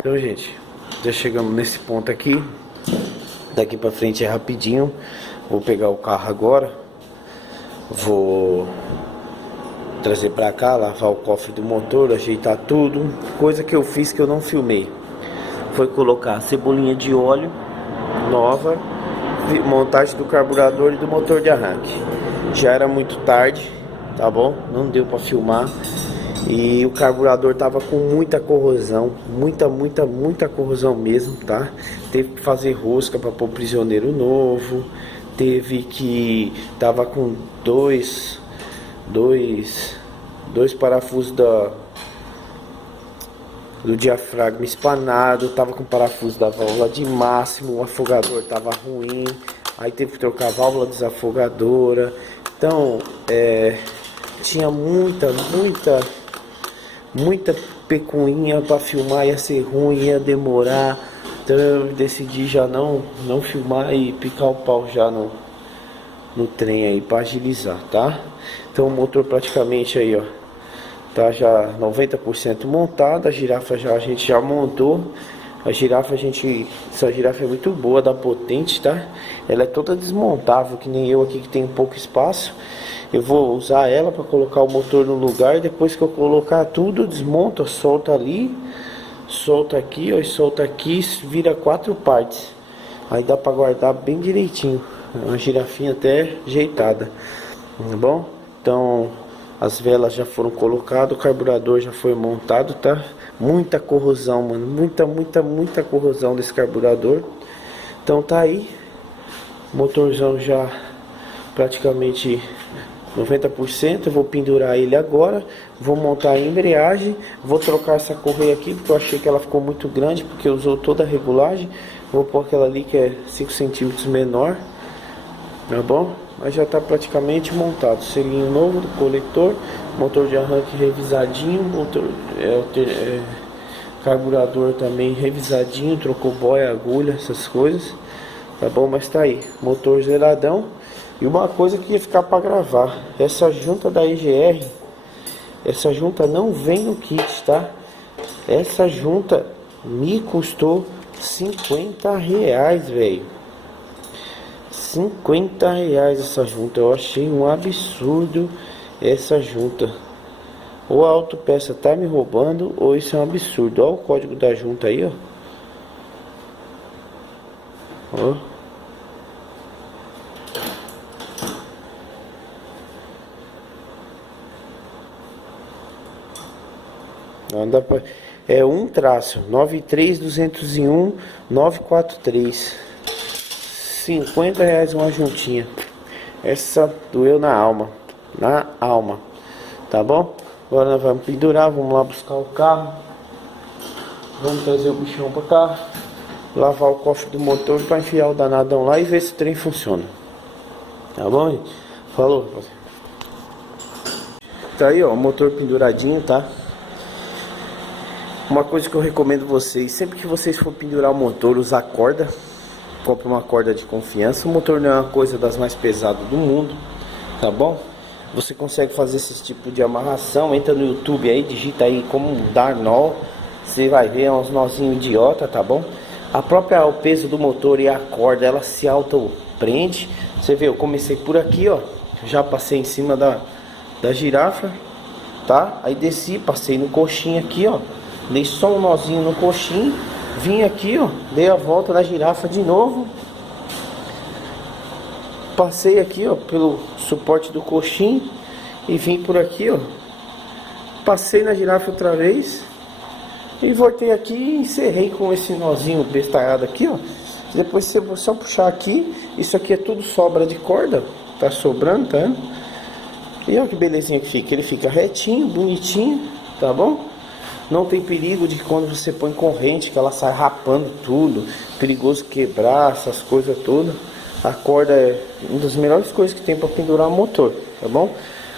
Então, gente, já chegamos nesse ponto aqui. Daqui pra frente é rapidinho. Vou pegar o carro agora. Vou trazer pra cá, lavar o cofre do motor, ajeitar tudo. Coisa que eu fiz que eu não filmei foi colocar a cebolinha de óleo nova, montagem do carburador e do motor de arranque. Já era muito tarde, tá bom? Não deu pra filmar. E o carburador tava com muita corrosão, muita corrosão mesmo, tá? Teve que fazer rosca para pôr prisioneiro novo. Teve que... Tava com dois parafusos do diafragma espanado. Tava com parafuso da válvula de máximo. O afogador tava ruim. Aí teve que trocar a válvula desafogadora. Então, tinha muita pecuinha para filmar, ia ser ruim, ia demorar. Então eu decidi já não filmar e picar o pau já no trem aí para agilizar, tá? Então o motor praticamente aí, ó, tá já 90% montado. A girafa a gente já montou. A girafa essa girafa é muito boa, da Potente, tá? Ela é toda desmontável, que nem eu aqui que tem pouco espaço. Eu vou usar ela para colocar o motor no lugar. Depois que eu colocar tudo, desmonta, solta ali, solta aqui, ó, e solta aqui, vira 4 partes. Aí dá para guardar bem direitinho. Uma girafinha até ajeitada, tá bom? Então as velas já foram colocadas, o carburador já foi montado, tá? Muita corrosão, mano, muita corrosão desse carburador. Então tá aí, motorzão já praticamente 90%. Eu vou pendurar ele agora, vou montar a embreagem, vou trocar essa correia aqui porque eu achei que ela ficou muito grande, porque usou toda a regulagem. Vou pôr aquela ali que é 5 centímetros menor, tá bom? Mas já está praticamente montado. Selinho novo do coletor, motor de arranque revisadinho, carburador também revisadinho, trocou boia, agulha, essas coisas, tá bom? Mas tá aí, motor zeradão. E uma coisa que ia ficar para gravar, essa junta da EGR, essa junta não vem no kit, tá? Essa junta me custou R$50, velho. R$50 essa junta. Eu achei um absurdo essa junta. Ou a autopeça tá me roubando, ou isso é um absurdo. Olha o código da junta aí, ó. Ó. Não dá pra... É um traço 93201 943. R$50 uma juntinha. Essa doeu na alma. Na alma. Tá bom? Agora nós vamos pendurar. Vamos lá buscar o carro. Vamos trazer o bichão pra cá. Lavar o cofre do motor pra enfiar o danadão lá e ver se o trem funciona. Tá bom, gente? Falou. Tá aí, ó, o motor penduradinho, tá? Uma coisa que eu recomendo vocês, sempre que vocês for pendurar o motor, usar corda. Compre uma corda de confiança. O motor não é uma coisa das mais pesadas do mundo, tá bom? Você consegue fazer esse tipo de amarração. Entra no YouTube aí, digita aí como dar nó. Você vai ver, é uns nozinhos idiota, tá bom? O peso do motor e a corda, ela se auto prende. Você vê, eu comecei por aqui, ó. Já passei em cima da girafa, tá? Aí desci, passei no coxinho aqui, ó. Dei só um nozinho no coxinho. Vim aqui, ó. Dei a volta na girafa de novo. Passei aqui, ó, pelo suporte do coxinho. E vim por aqui, ó. Passei na girafa outra vez. E voltei aqui e encerrei com esse nozinho bestalhado aqui, ó. Depois você só puxar aqui. Isso aqui é tudo sobra de corda. Tá sobrando, tá vendo? E olha que belezinha que fica. Ele fica retinho, bonitinho, tá bom? Não tem perigo de quando você põe corrente que ela sai rapando tudo. Perigoso quebrar essas coisas todas. A corda é uma das melhores coisas que tem para pendurar o motor, tá bom?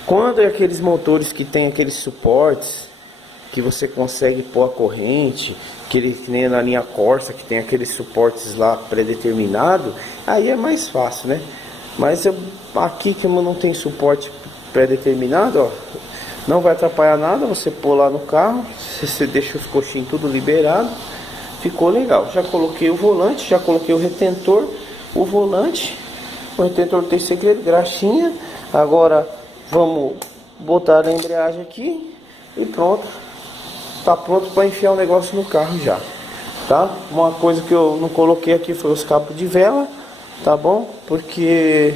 Quando é aqueles motores que tem aqueles suportes que você consegue pôr a corrente, que nem na linha Corsa, que tem aqueles suportes lá pré-determinado, aí é mais fácil, né? Mas aqui que não tem suporte pré-determinado, ó, não vai atrapalhar nada. Você pôr lá no carro, você deixa os coxinhos tudo liberado, ficou legal. Já coloquei o volante, já coloquei o retentor, o volante. O retentor não tem segredo, graxinha. Agora vamos botar a embreagem aqui e pronto. Tá pronto para enfiar o negócio no carro já, tá? Uma coisa que eu não coloquei aqui foi os cabos de vela, tá bom? Porque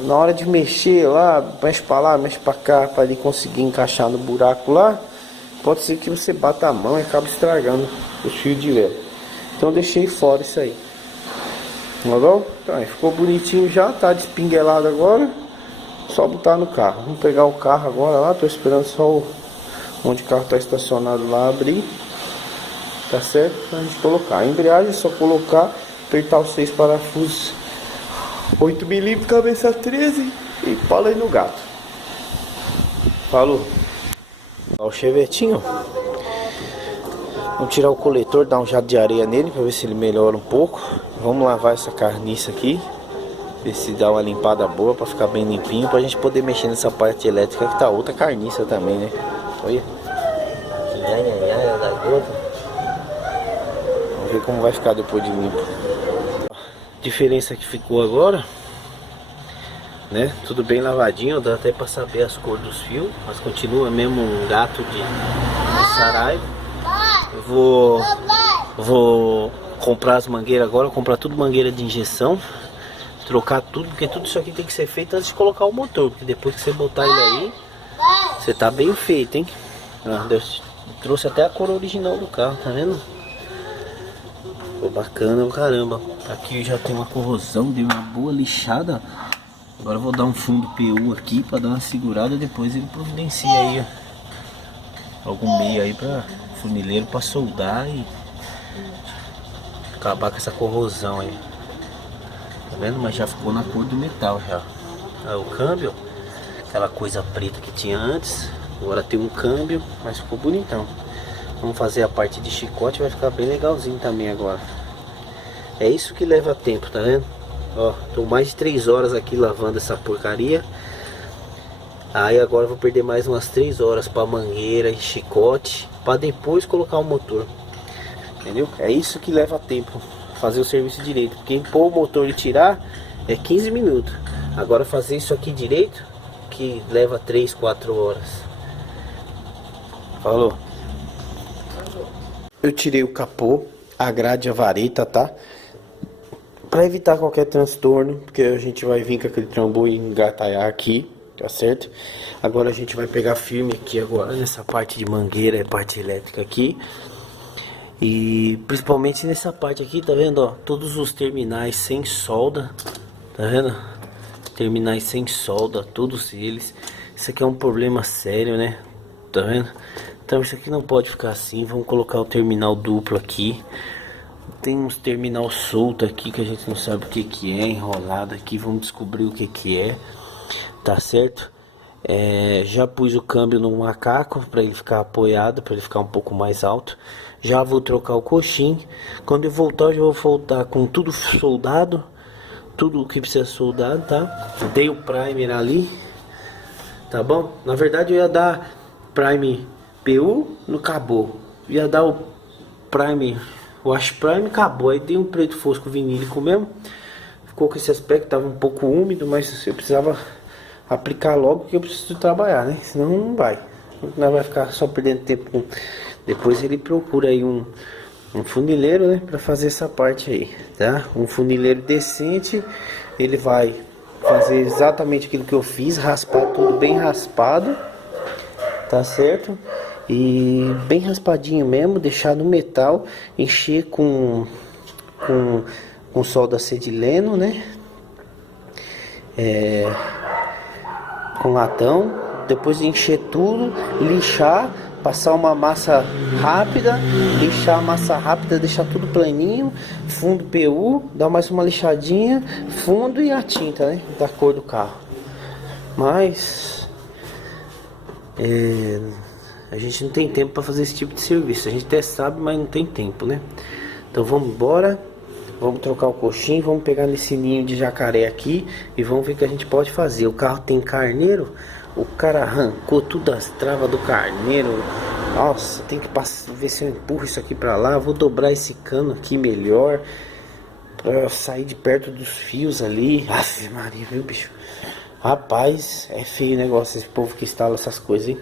na hora de mexer lá, mexe para lá, mexe para cá, para ele conseguir encaixar no buraco lá, pode ser que você bata a mão e acabe estragando os fios de vela. Então deixei fora isso aí. Tá bom? Então, ficou bonitinho já, tá despinguelado agora. Só botar no carro. Vamos pegar o carro agora lá, tô esperando só onde o carro tá estacionado lá abrir. Tá certo? Pra gente colocar. A embreagem é só colocar, apertar os 6 parafusos 8mm, cabeça 13 e pala aí no gato. Falou. Ó, o chevetinho. Vamos tirar o coletor, dar um jato de areia nele para ver se ele melhora um pouco. Vamos lavar essa carniça aqui, ver se dá uma limpada boa para ficar bem limpinho, para a gente poder mexer nessa parte elétrica que tá outra carniça também, né? Olha. Vamos ver como vai ficar depois de limpo. A diferença que ficou agora, né? Tudo bem lavadinho, dá até para saber as cores dos fios, mas continua mesmo um gato de Saraiva. Eu vou comprar as mangueiras agora, comprar tudo mangueira de injeção, trocar tudo, porque tudo isso aqui tem que ser feito antes de colocar o motor, porque depois que você botar ele aí, você tá bem feito, hein? Deus, trouxe até a cor original do carro, tá vendo? Ficou bacana, caramba. Aqui já tem uma corrosão, deu uma boa lixada. Agora eu vou dar um fundo PU aqui para dar uma segurada, depois ele providencia aí algum meio aí para funileiro para soldar e acabar com essa corrosão aí. Tá vendo? Mas já ficou na cor do metal já. O câmbio, aquela coisa preta que tinha antes, agora tem um câmbio, mas ficou bonitão. Vamos fazer a parte de chicote, vai ficar bem legalzinho também agora. É isso que leva tempo, tá vendo? Ó, tô mais de 3 horas aqui lavando essa porcaria. Aí agora eu vou perder mais umas 3 horas para mangueira e chicote, para depois colocar o motor. Entendeu? É isso que leva tempo, fazer o serviço direito. Porque pôr o motor e tirar é 15 minutos. Agora fazer isso aqui direito, que leva 3, 4 horas. Falou. Eu tirei o capô, a grade, a vareta, tá? Para evitar qualquer transtorno, porque a gente vai vir com aquele trambolho e engatalhar aqui, tá certo? Agora a gente vai pegar firme aqui agora nessa parte de mangueira e parte elétrica aqui. E principalmente nessa parte aqui, tá vendo, ó? Todos os terminais sem solda, tá vendo? Terminais sem solda, todos eles. Isso aqui é um problema sério, né? Tá vendo? Então isso aqui não pode ficar assim. Vamos colocar o terminal duplo aqui. Tem uns terminal solto aqui que a gente não sabe o que que é, enrolado aqui. Vamos descobrir o que que é, tá certo? Já pus o câmbio no macaco para ele ficar apoiado, para ele ficar um pouco mais alto. Já vou trocar o coxim. Quando eu voltar, eu já vou voltar com tudo soldado, tudo o que precisa soldado, tá? Dei o primer ali, tá bom? Na verdade eu ia dar primer PU, não acabou. Ia dar o primer wash primer, acabou. Aí dei um preto fosco vinílico mesmo. Ficou com esse aspecto, tava um pouco úmido, mas eu precisava aplicar logo, porque eu preciso trabalhar, né? Senão não vai. Não vai ficar só perdendo tempo. Depois ele procura aí um funileiro, né, para fazer essa parte aí, tá? Um funileiro decente, ele vai fazer exatamente aquilo que eu fiz, raspar tudo bem raspado, tá certo? E bem raspadinho mesmo, deixar no metal, encher com solda acedileno, né? Com latão, depois de encher tudo, lixar, passar uma massa rápida, lixar a massa rápida, deixar tudo planinho, fundo PU, dar mais uma lixadinha, fundo e a tinta, né, da cor do carro. Mas a gente não tem tempo para fazer esse tipo de serviço. A gente até sabe, mas não tem tempo, né? Então vamos embora, vamos trocar o coxim, vamos pegar nesse ninho de jacaré aqui e vamos ver o que a gente pode fazer. O carro tem carneiro. O cara arrancou tudo as travas do carneiro, Nossa, tem que ver se eu empurro isso aqui pra lá. Vou dobrar esse cano aqui melhor, pra sair de perto dos fios ali. Ave Maria, viu, bicho? Rapaz, é feio o negócio, esse povo que instala essas coisas, hein?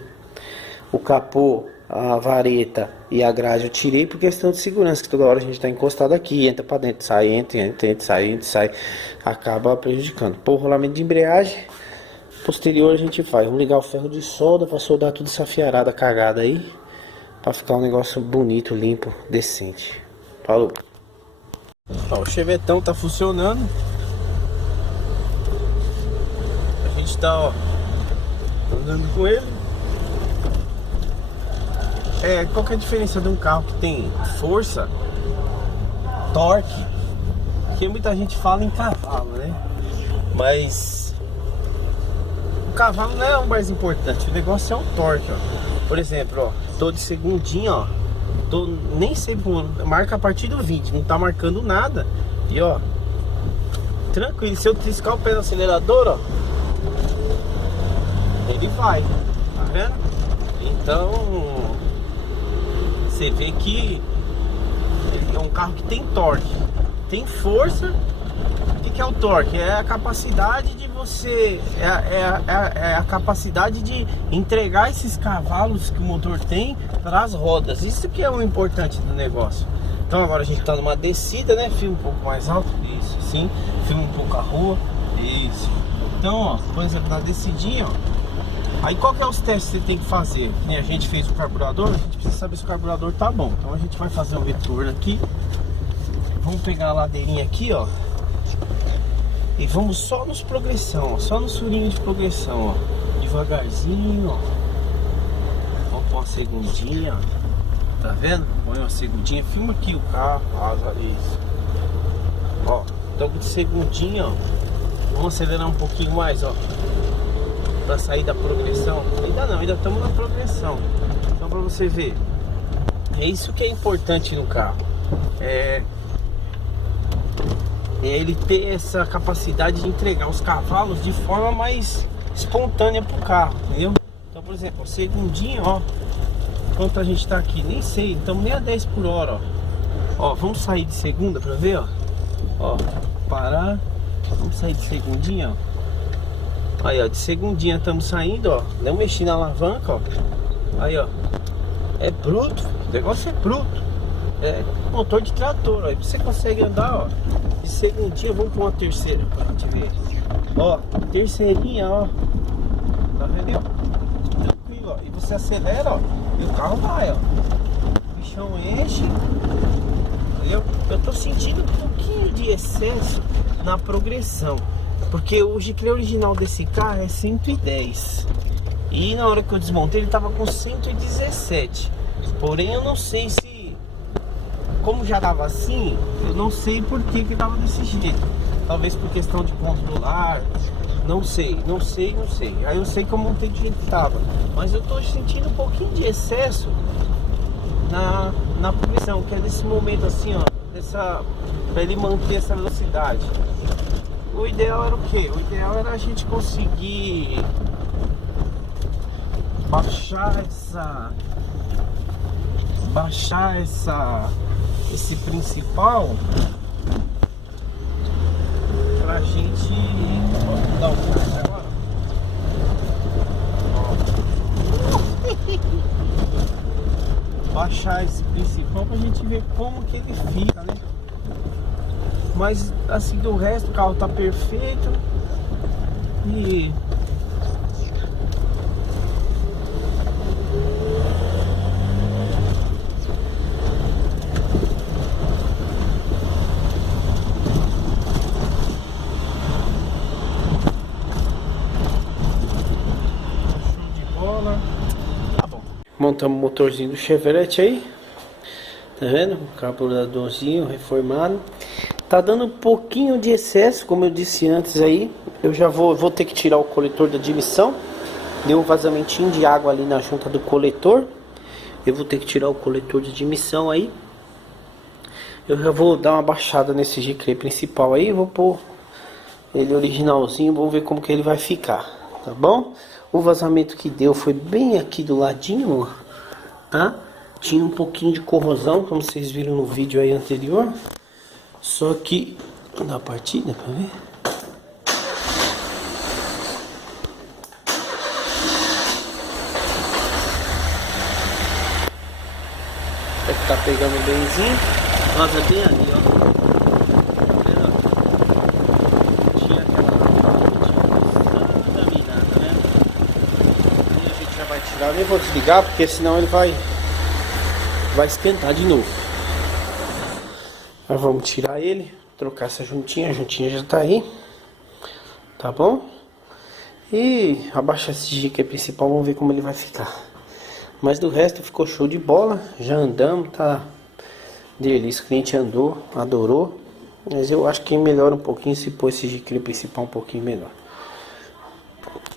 O capô, a vareta e a grade eu tirei por questão de segurança, que toda hora a gente tá encostado aqui, entra pra dentro, sai, entra, sai, acaba prejudicando. Pô, rolamento de embreagem posterior a gente faz. Vamos ligar o ferro de solda pra soldar tudo essa fiarada cagada aí, pra ficar um negócio bonito, limpo, decente. Falou. Ó, o chevetão tá funcionando. A gente tá, ó, andando com ele. Qual que é a diferença de um carro que tem força, torque? Porque muita gente fala em cavalo, né? Mas o cavalo não é o mais importante, o negócio é o torque, ó. Por exemplo, ó, tô de segundinha, ó. Nem sei, marca a partir do 20, não tá marcando nada. E ó, tranquilo, se eu triscar o pé no acelerador, ó, ele vai, tá vendo? Então você vê que ele é um carro que tem torque, tem força. O que é o torque? É a capacidade de você, é a capacidade de entregar esses cavalos que o motor tem para as rodas. Isso que é o importante do negócio. Então agora a gente está numa descida, né? Filma um pouco mais alto, isso, sim. Filma um pouco a rua, isso. Então, ó, por exemplo, na descidinha, ó. Aí qual que é os testes que você tem que fazer? Que nem a gente fez o carburador, a gente precisa saber se o carburador tá bom. Então a gente vai fazer um retorno aqui. Vamos pegar a ladeirinha aqui, ó. E vamos só nos progressão, ó, só no surinho de progressão, ó. Devagarzinho, ó. Vamos pôr uma segundinha, ó. Tá vendo? Põe uma segundinha, filma aqui o carro, isso. Ó, então de segundinha, ó. Vamos acelerar um pouquinho mais, ó, pra sair da progressão. Ainda não, ainda estamos na progressão. Então pra você ver, é isso que é importante no carro. É ele ter essa capacidade de entregar os cavalos de forma mais espontânea pro carro, entendeu? Então, por exemplo, a segundinha, ó, enquanto a gente tá aqui, nem sei, estamos nem a 10 por hora, ó. Ó, vamos sair de segunda pra ver, ó. Ó, parar, vamos sair de segundinha, ó. Aí, ó, de segundinha estamos saindo, ó. Não mexi na alavanca, ó. Aí, ó, é bruto, o negócio é bruto. É motor de trator, ó. Aí você consegue andar, ó, de segundinha. Vamos para uma terceira pra gente ver. Ó, terceirinha, ó. Tá vendo, ó? Tranquilo, ó. E você acelera, ó, e o carro vai, ó. O bichão enche. Eu tô sentindo um pouquinho de excesso na progressão, porque o giclê original desse carro é 110. E na hora que eu desmontei ele tava com 117. Porém eu não sei se, como já tava assim, eu não sei por que tava desse jeito. Talvez por questão de controlar, não sei. Aí eu sei que eu montei do jeito que tava, mas eu tô sentindo um pouquinho de excesso na progressão, que é nesse momento assim, ó, pra ele manter essa velocidade. O ideal era o quê? O ideal era a gente conseguir baixar esse principal pra gente dar um pouco agora. Baixar esse principal pra gente ver como que ele fica, né? Mas assim, do resto o carro tá perfeito. E montamos o motorzinho do Chevrolet aí, tá vendo? O carburadorzinho reformado. Tá dando um pouquinho de excesso, como eu disse antes aí. Eu já vou ter que tirar o coletor da admissão. Deu um vazamentinho de água ali na junta do coletor. Eu vou ter que tirar o coletor de admissão aí. Eu já vou dar uma baixada nesse giclê principal aí. Vou pôr ele originalzinho, vamos ver como que ele vai ficar, tá bom? O vazamento que deu foi bem aqui do ladinho, tá? Tinha um pouquinho de corrosão, como vocês viram no vídeo aí anterior. Só que... Vou dar a partida pra ver. Deve tá pegando benzinho. Nossa, bem ali, ó. Tá vendo? Tinha aquela contaminada, tá vendo? Aí a gente já vai tirar. Eu nem vou desligar, porque senão ele vai esquentar de novo. Mas vamos tirar ele, trocar essa juntinha. A juntinha já tá aí, tá bom? E abaixar esse jique principal, vamos ver como ele vai ficar. Mas do resto ficou show de bola. Já andamos, tá delícia. O cliente andou, adorou. Mas eu acho que melhora um pouquinho se pôr esse jique principal um pouquinho melhor.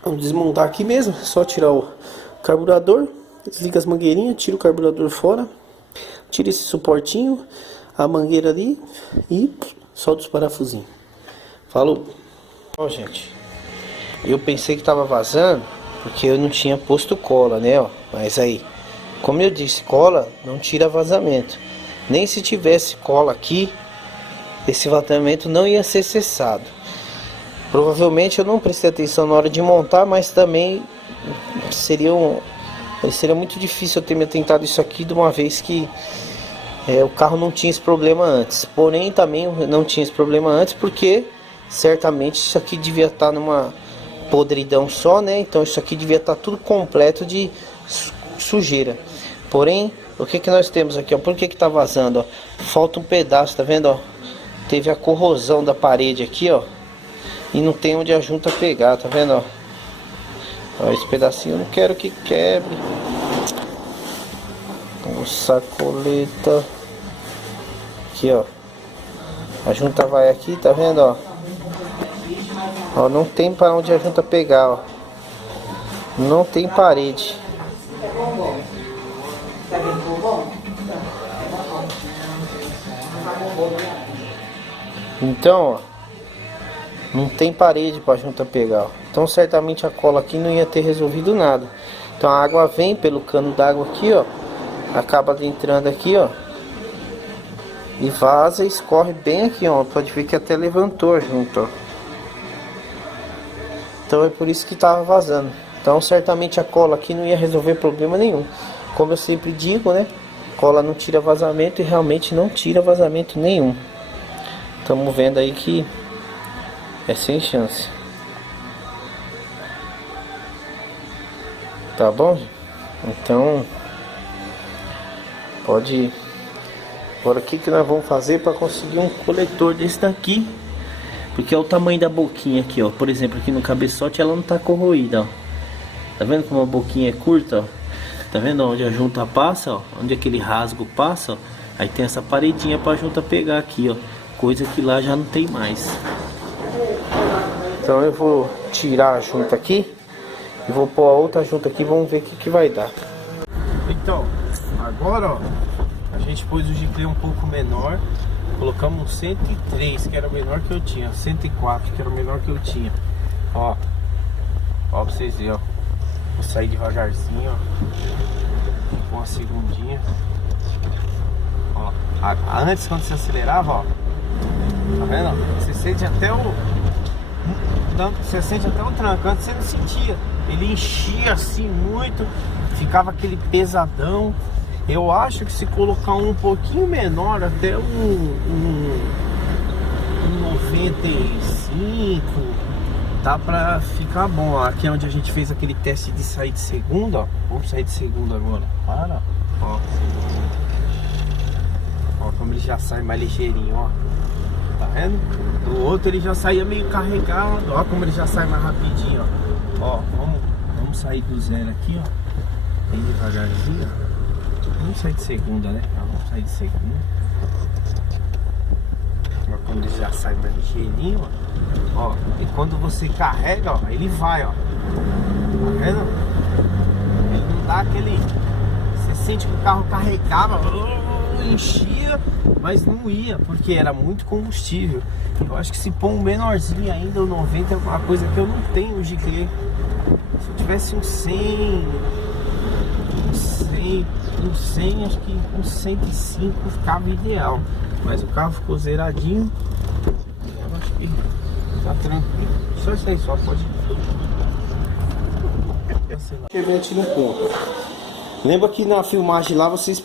Vamos desmontar aqui mesmo. Só tirar o carburador, desliga as mangueirinhas, tira o carburador fora, tira esse suportinho, a mangueira ali e solta os parafusinhos. Falou. Ó, gente, eu pensei que tava vazando porque eu não tinha posto cola, né, ó. Mas aí, como eu disse, cola não tira vazamento. Nem se tivesse cola aqui, esse vazamento não ia ser cessado. Provavelmente eu não prestei atenção na hora de montar, mas também seria muito difícil eu ter me atentado isso aqui de uma vez que o carro não tinha esse problema antes. Porém também não tinha esse problema antes porque certamente isso aqui devia estar numa podridão só, né? Então isso aqui devia estar tudo completo de sujeira. Porém, o que que nós temos aqui, ó? Por que que tá vazando, ó? Falta um pedaço, tá vendo, ó? Teve a corrosão da parede aqui, ó. E não tem onde a junta pegar, tá vendo, ó? Ó, esse pedacinho eu não quero que quebre. Sacoleta. Aqui, ó. A junta vai aqui, tá vendo, ó? Ó, não tem para onde a junta pegar, ó. Não tem parede. Então, ó, não tem parede para a junta pegar, ó. Então certamente a cola aqui não ia ter resolvido nada. Então a água vem pelo cano d'água aqui, ó, acaba entrando aqui, ó, e vaza e escorre bem aqui, ó. Pode ver que até levantou a junta, ó. Então é por isso que tava vazando. Então certamente a cola aqui não ia resolver problema nenhum. Como eu sempre digo, né, cola não tira vazamento, e realmente não tira vazamento nenhum. Estamos vendo aí que é sem chance. Tá bom? Então pode ir. Agora o que que nós vamos fazer para conseguir um coletor desse daqui? Porque é o tamanho da boquinha aqui, ó. Por exemplo, aqui no cabeçote ela não tá corroída, ó. Tá vendo como a boquinha é curta, ó? Tá vendo onde a junta passa, ó? Onde aquele rasgo passa, ó. Aí tem essa paredinha pra junta pegar aqui, ó. Coisa que lá já não tem mais. Então eu vou tirar a junta aqui e vou pôr a outra junta aqui, vamos ver o que que vai dar. Então, agora, ó, a gente pôs o giclê um pouco menor. Colocamos um 103, que era o menor que eu tinha. 104, que era o menor que eu tinha. Ó, ó, pra vocês verem, ó. Vou sair devagarzinho, ó. Com uma segundinha. Ó, antes quando você acelerava, ó. Tá vendo? Você sente até o... Você sente até o tranco. Antes você não sentia. Ele enchia assim muito. Ficava aquele pesadão. Eu acho que se colocar um pouquinho menor, até um 95, dá pra ficar bom. Aqui é onde a gente fez aquele teste de sair de segunda, ó. Vamos sair de segunda agora. Para, ó. Ó como ele já sai mais ligeirinho, ó. Tá vendo? O outro ele já saía meio carregado. Ó como ele já sai mais rapidinho, ó. Ó, vamos sair do zero aqui, ó. Bem devagarzinho, ó. Vamos sair de segunda, né? Vamos sair de segunda. Ó, quando ele já sai mais ligeirinho, ó. Ó, e quando você carrega, ó, ele vai, ó. Tá vendo? Ele não dá aquele... Você sente que o carro carregava, enchia, mas não ia, porque era muito combustível. Eu acho que se pôr um menorzinho ainda, o 90 é uma coisa que eu não tenho de crer. Se eu tivesse um 100... filmei com 100, acho que com 105 ficava ideal. Mas o carro ficou zeradinho. Eu acho que tá tranquilo. Só isso aí, só pode. Chevette no ponto. Lembra que na filmagem lá vocês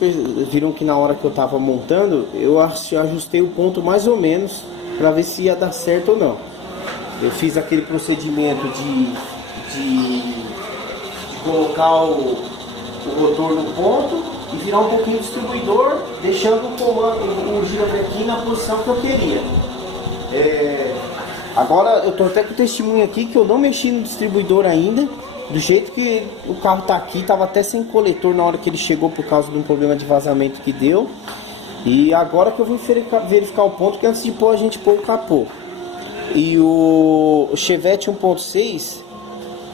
viram que na hora que eu tava montando, eu ajustei o ponto mais ou menos para ver se ia dar certo ou não. Eu fiz aquele procedimento de colocar o rotor no ponto e virar um pouquinho o distribuidor, deixando o comando, o girobrequim na posição que eu queria. Agora eu tô até com o testemunho aqui que eu não mexi no distribuidor ainda. Do jeito que o carro tá aqui, tava até sem coletor na hora que ele chegou por causa de um problema de vazamento que deu. E agora que eu vou verificar o ponto, que antes de pôr a gente pôr o capô. E o Chevette 1.6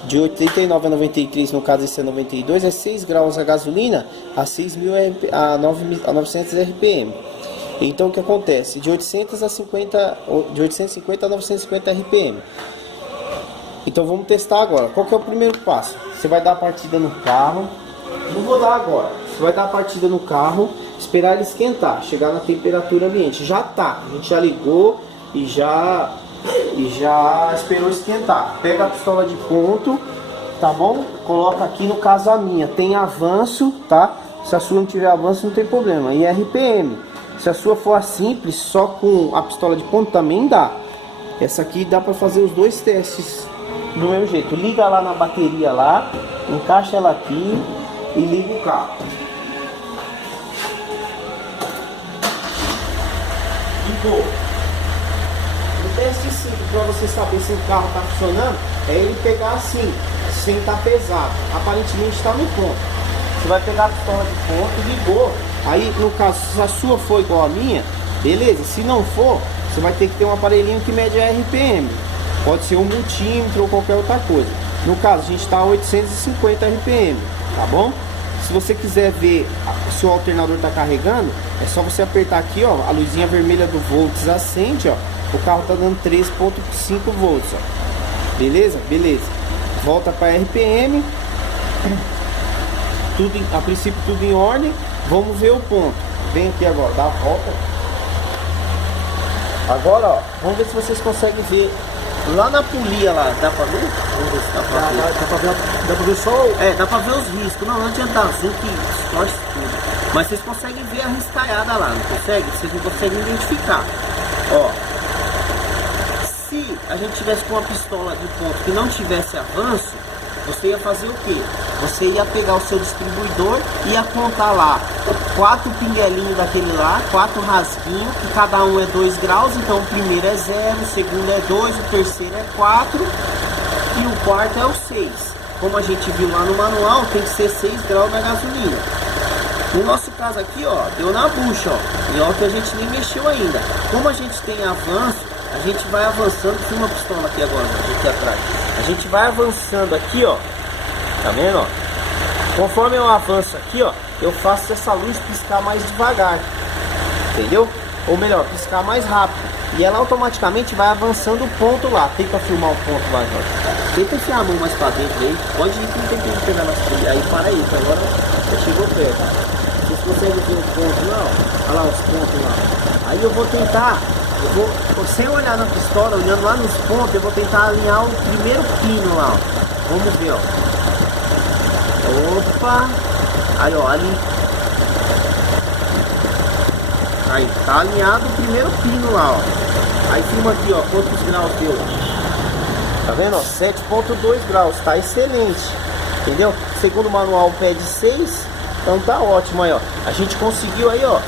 de 89 a 93, no caso esse é 92, é 6 graus a gasolina a 900 RPM. Então o que acontece? De 850 a 950 RPM. Então vamos testar agora. Qual que é o primeiro passo? Você vai dar a partida no carro. Não vou dar agora. Você vai dar a partida no carro, esperar ele esquentar, chegar na temperatura ambiente. Já tá. A gente já ligou e já esperou esquentar. Pega a pistola de ponto, tá bom? Coloca aqui, no caso a minha tem avanço, tá? Se a sua não tiver avanço não tem problema. E RPM. Se a sua for a simples, só com a pistola de ponto também dá. Essa aqui dá para fazer os dois testes do mesmo jeito. Liga lá na bateria lá, encaixa ela aqui e liga o carro. Ligou. O teste simples para você saber se o carro está funcionando é ele pegar assim, sem estar pesado. Aparentemente está no ponto. Você vai pegar a pistola de ponto, ligou. Aí no caso, se a sua for igual a minha, beleza. Se não for, você vai ter que ter um aparelhinho que mede a RPM. Pode ser um multímetro ou qualquer outra coisa. No caso, a gente está a 850 RPM, tá bom? Se você quiser ver se o alternador está carregando, é só você apertar aqui, ó, a luzinha vermelha do volts acende, ó. O carro está dando 3.5 volts, ó. Beleza? Beleza. Volta para RPM. Tudo, a princípio tudo em ordem. Vamos ver o ponto. Vem aqui agora, dá a volta. Agora, ó, vamos ver se vocês conseguem ver lá na polia lá, dá pra ver? Vamos ver se dá pra ver. Dá pra ver só? Dá pra ver os riscos. Não adianta azul que distorce tudo. Mas vocês conseguem ver a riscaiada lá, não consegue? Vocês não conseguem identificar. Ó, se a gente tivesse com uma pistola de ponto que não tivesse avanço, você ia fazer o que? Você ia pegar o seu distribuidor e ia contar lá 4 pinguelinhos daquele lá, 4 rasguinhos, que cada um é 2 graus, então o primeiro é 0, o segundo é 2, o terceiro é 4 e o quarto é o 6. Como a gente viu lá no manual, tem que ser 6 graus na gasolina. No nosso caso aqui, ó, deu na bucha, ó, e ó que a gente nem mexeu ainda. Como a gente tem avanço, a gente vai avançando. Tem uma pistola aqui agora, aqui atrás. A gente vai avançando aqui, ó. Tá vendo, ó? Conforme eu avanço aqui, ó, eu faço essa luz piscar mais devagar. Entendeu? Ou melhor, piscar mais rápido. E ela automaticamente vai avançando o ponto lá. Tenta filmar o ponto lá, Jorge. Tenta enfiar a mão mais pra dentro aí. Pode ir que não tem que pegar nas folhas. Aí para aí, que agora já chegou perto. Vocês conseguem ver os pontos lá, ó? Olha lá os pontos lá. Aí eu vou tentar. Sem olhar na pistola, olhando lá nos pontos, eu vou tentar alinhar o primeiro pino lá, ó. Vamos ver, ó. Opa! Aí, ó, ali. Aí, tá alinhado o primeiro pino lá, ó. Aí filma aqui, ó, quantos graus deu. Tá vendo, ó? 7.2 graus, tá excelente. Entendeu? Segundo o manual pede 6, então tá ótimo aí, ó. A gente conseguiu aí, ó,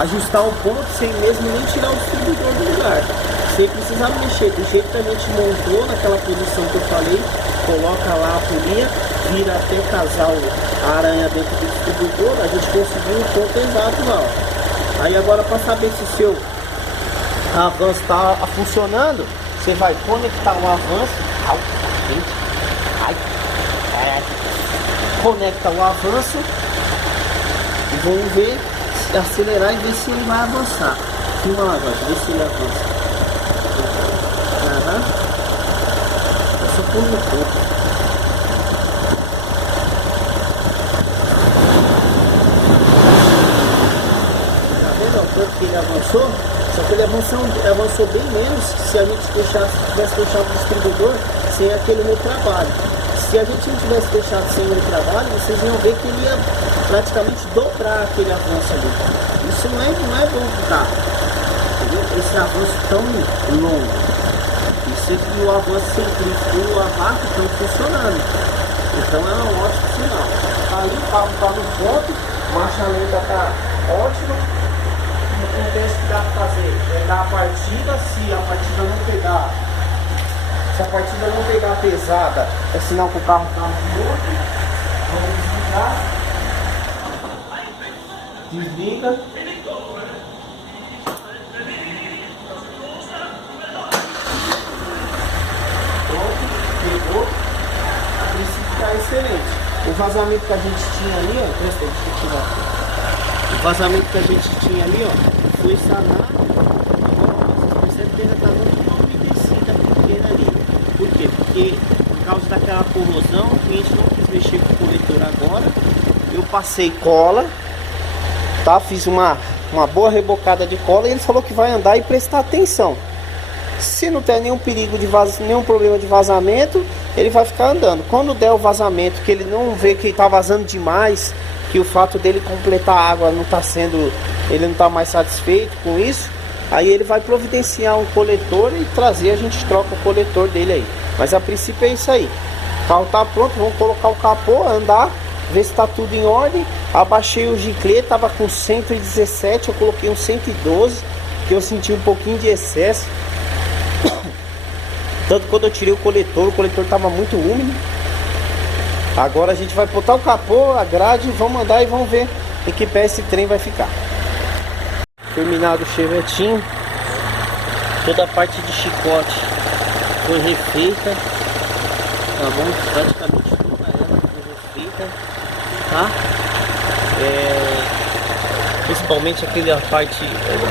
ajustar o ponto sem mesmo nem tirar o distribuidor do lugar, sem precisar mexer. Do jeito que a gente montou naquela posição que eu falei, coloca lá a polia, vira até casar a aranha dentro do distribuidor, a gente conseguiu o ponto exato lá, ó. Aí agora, para saber se o seu avanço está funcionando, você vai conectar o avanço. Conecta o avanço e vamos ver, acelerar e ver se ele vai avançar. Filma lá agora, vê se ele avança. É só pôr no ponto. tanto que ele avançou, só que ele avançou bem menos que se a gente tivesse deixado o distribuidor sem aquele retrabalho. Se a gente não tivesse deixado sem o retrabalho, vocês iam ver que ele ia praticamente dobrar aquele avanço ali. Isso não é bom pro carro, entendeu? Esse avanço tão longo. Isso é que o avanço centrífugo e o arrasto estão funcionando. Então é um ótimo sinal. Ali o carro está no ponto, marcha lenta está ótima. O teste que dá para fazer é dar a partida. Se a partida não pegar pesada, é sinal que o carro está morto. Vamos desligar. Desliga. Pronto, pegou. A princípio está excelente. O vazamento que a gente tinha ali, ó, presta aí, deixa eu tirar aqui. O vazamento que a gente tinha ali, ó, foi sanar. Vocês percebem que ainda está dando uma umedecida pequena ali. Por quê? Porque por causa daquela corrosão, o cliente não quis mexer com o coletor agora. Eu passei cola, tá? Fiz uma boa rebocada de cola e ele falou que vai andar e prestar atenção. Se não der nenhum perigo de nenhum problema de vazamento, ele vai ficar andando. Quando der o vazamento, que ele não vê que está vazando demais, que o fato dele completar a água não está sendo, ele não está mais satisfeito com isso, aí ele vai providenciar um coletor e trazer, a gente troca o coletor dele aí. Mas a princípio é isso aí. O carro está pronto, vamos colocar o capô, andar, ver se está tudo em ordem. Abaixei o giclê, estava com 117, eu coloquei um 112, que eu senti um pouquinho de excesso. Tanto quando eu tirei o coletor estava muito úmido. Agora a gente vai botar o capô, a grade, vamos andar e vamos ver em que pé esse trem vai ficar. Terminado o chevetinho, toda a parte de chicote foi refeita, tá bom? Praticamente toda ela foi refeita, tá? Principalmente aquela parte,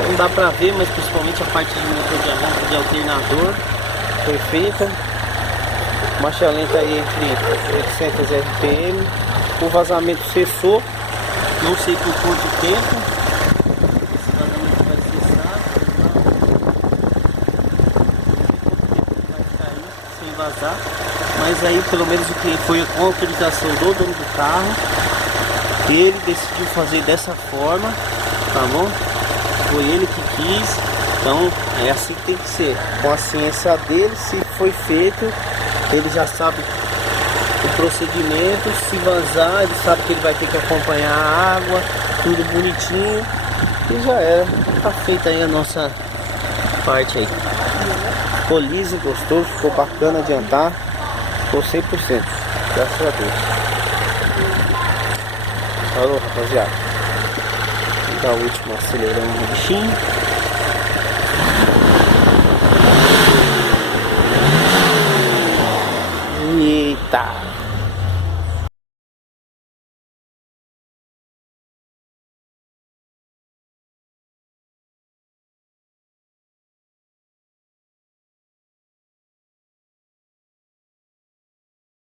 não dá pra ver, mas principalmente a parte de motor de arranque de alternador foi feita. Marcha lenta aí entre 800 RPM. O vazamento cessou, não sei por quanto tempo. Esse vazamento vai cessar, vai ficar aí sem vazar. Mas aí pelo menos o que foi com a autorização do dono do carro, ele decidiu fazer dessa forma, tá bom? Foi ele que quis. Então é assim que tem que ser, com a ciência dele. Se foi feito, ele já sabe o procedimento. Se vazar, ele sabe que ele vai ter que acompanhar a água, tudo bonitinho, e já era. Tá feita aí a nossa parte aí. Ficou liso, gostoso, ficou bacana de andar, ficou 100%, graças a Deus. Falou, rapaziada. Vou dar o último acelerão no bichinho.